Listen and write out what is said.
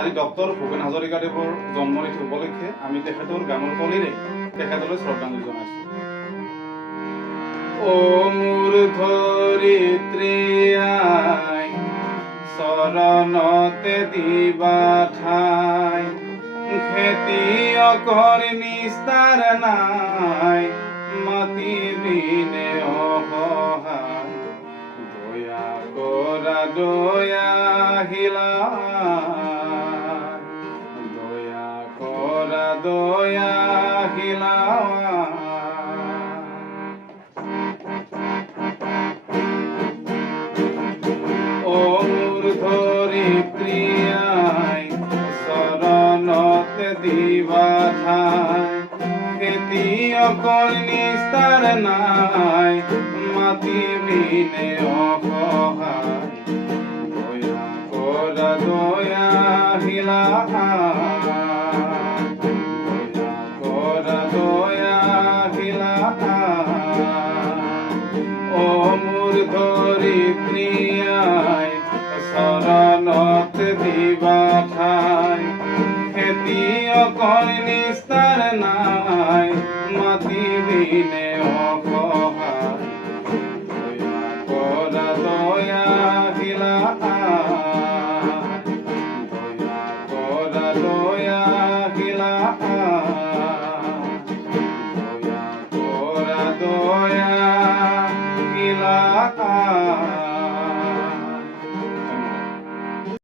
আজি ডক্টৰ ভূপেন হাজৰিকাদেৱৰ জন্মতিথি উপলক্ষে আমি তেখেতৰ গানৰ তলিৰে তেখেতলৈ শ্ৰদ্ধাঞ্জলি জনাইছোঁ। ও মোৰ ধৰিত্ৰী আই, চৰণতে দিবা ঠাই, খেতিয়কৰ নিস্তাৰ নাই, মাটি বিনে অসহায়, দয়া কৰা দয়াশীলা, দয়া কৰা দয়াশীলা। ও মোৰ ধৰিত্ৰী আই, চৰণতে দিবা ঠাই, খেতিয়কৰ নিস্তাৰ নাই, মাটি বিনে অসহায়, দয়া কৰা দয়াশীলা, দয়া কৰা দয়াশীলা। ও মোৰ ধৰিত্ৰী আই, চৰণতে দিবা ঠাই, খেতিয়কৰ নিস্তাৰ নাই, মাটি বিনে অসহায়, দয়া কৰা দয়াশীলা, দয়া কৰা দয়াশীলা।